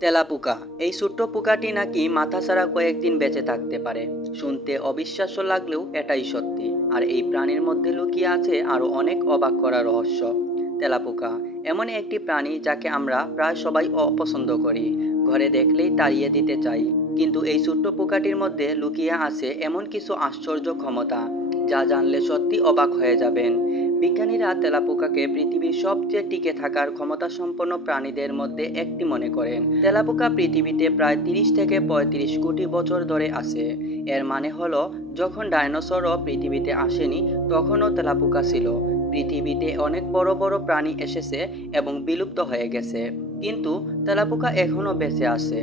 তেলাপোকা এই ছোট্ট পোকাটি নাকি মাথা ছাড়া কয়েকদিন বেঁচে থাকতে পারে। শুনতে অবিশ্বাস্য লাগলেও এটাই সত্যি। আর এই প্রাণীর মধ্যে লুকিয়ে আছে আরো অনেক অবাক করা রহস্য। তেলাপোকা এমন একটি প্রাণী যাকে আমরা প্রায় সবাই অপছন্দ করি, ঘরে দেখলেই তাড়িয়ে দিতে চাই। কিন্তু এই ছোট্ট পোকাটির মধ্যে লুকিয়ে আছে এমন কিছু আশ্চর্য ক্ষমতা, যা জানলে সত্যি অবাক হয়ে যাবেন। বিজ্ঞানীরা তেলাপোকাকে পৃথিবীর সবচেয়ে টিকে থাকার ক্ষমতা সম্পন্ন প্রাণীদের মধ্যে একটি মনে করেন। তেলাপোকা পৃথিবীতে প্রায় 30 থেকে 35 কোটি বছর ধরে আছে। এর মানে হলো, যখন ডাইনোসরও পৃথিবীতে আসেনি তখনও তেলাপোকা ছিল। পৃথিবীতে অনেক বড় বড় প্রাণী এসেছে এবং বিলুপ্ত হয়ে গেছে, কিন্তু তেলাপোকা এখনও বেঁচে আছে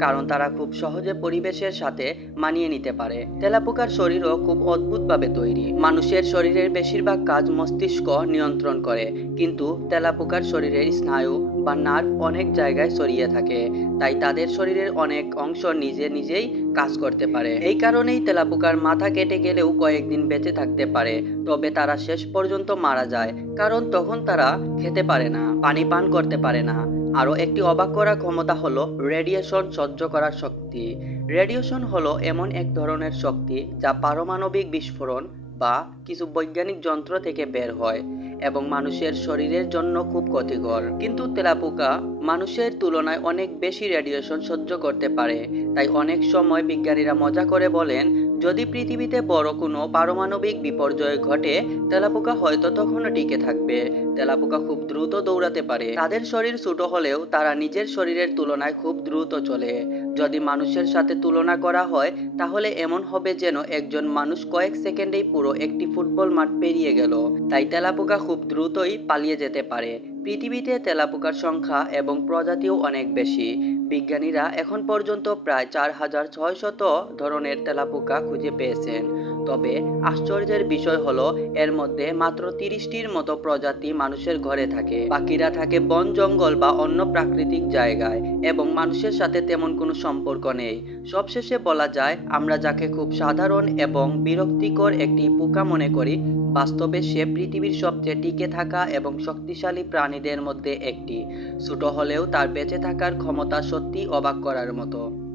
কারণ তারা খুব সহজে পরিবেশের সাথে মানিয়ে নিতে পারে। তেলাপোকার শরীরও খুব অদ্ভুতভাবে তৈরি। মানুষের শরীরের বেশিরভাগ কাজ মস্তিষ্ক নিয়ন্ত্রণ করে, কিন্তু তেলাপোকার শরীরের স্নায়ু বা নার্ভ অনেক জায়গায় ছড়িয়ে থাকে। তাই তাদের শরীরের অনেক অংশ নিজে নিজেই কাজ করতে পারে। এই কারণেই তেলাপোকার মাথা কেটে গেলেও কয়েকদিন বেঁচে থাকতে পারে, তবে তারা শেষ পর্যন্ত মারা যায়, কারণ তখন তারা খেতে পারে না, পানি পান করতে পারে না। আরও একটি অবাক করা ক্ষমতা হলো রেডিয়েশন সহ্য করার শক্তি। রেডিয়েশন হলো এমন এক ধরনের শক্তি যা পারমাণবিক বিস্ফোরণ বা কিছু বৈজ্ঞানিক যন্ত্র থেকে বের হয় এবং মানুষের শরীরের জন্য খুব ক্ষতিকর। কিন্তু তেলাপোকা মানুষের তুলনায় অনেক বেশি রেডিয়েশন সহ্য করতে পারে। তাই অনেক সময় বিজ্ঞানীরা মজা করে বলেন, যদি পৃথিবীতে বড় কোনো পারমাণবিক বিপর্যয় ঘটে, তেলাপোকা হয়তো তখনও টিকে থাকবে। তেলাপোকা খুব দ্রুত দৌড়াতে পারে। তাদের শরীর ছোট হলেও তারা নিজের শরীরের তুলনায় খুব দ্রুত চলে। যদি মানুষের সাথে তুলনা করা হয়, তাহলে এমন হবে যেন একজন মানুষ কয়েক সেকেন্ডেই পুরো একটি ফুটবল মাঠ পেরিয়ে গেল। তাই তেলাপোকা খুব দ্রুতই পালিয়ে যেতে পারে। পৃথিবীতে তেলাপোকার সংখ্যা এবং প্রজাতিও অনেক বেশি। বিজ্ঞানীরা এখন পর্যন্ত প্রায় 4600 ধরনের তেলাপোকা খুঁজে পেয়েছেন। তবে আশ্চর্যের বিষয় হলো, এর মধ্যে মাত্র 30টির মতো প্রজাতি মানুষের ঘরে থাকে। বাকিরা থাকে বন জঙ্গল বা অন্য প্রাকৃতিক জায়গায় এবং মানুষের সাথে তেমন কোনো সম্পর্ক নেই। সবশেষে বলা যায়, আমরা যাকে খুব সাধারণ এবং বিরক্তিকর একটি পোকা মনে করি, বাস্তবে সে পৃথিবীর সবচেয়ে টিকে থাকা এবং শক্তিশালী প্রাণীদের মধ্যে একটি। ছোট হলেও তার বেঁচে থাকার ক্ষমতা সত্যি অবাক করার মতো।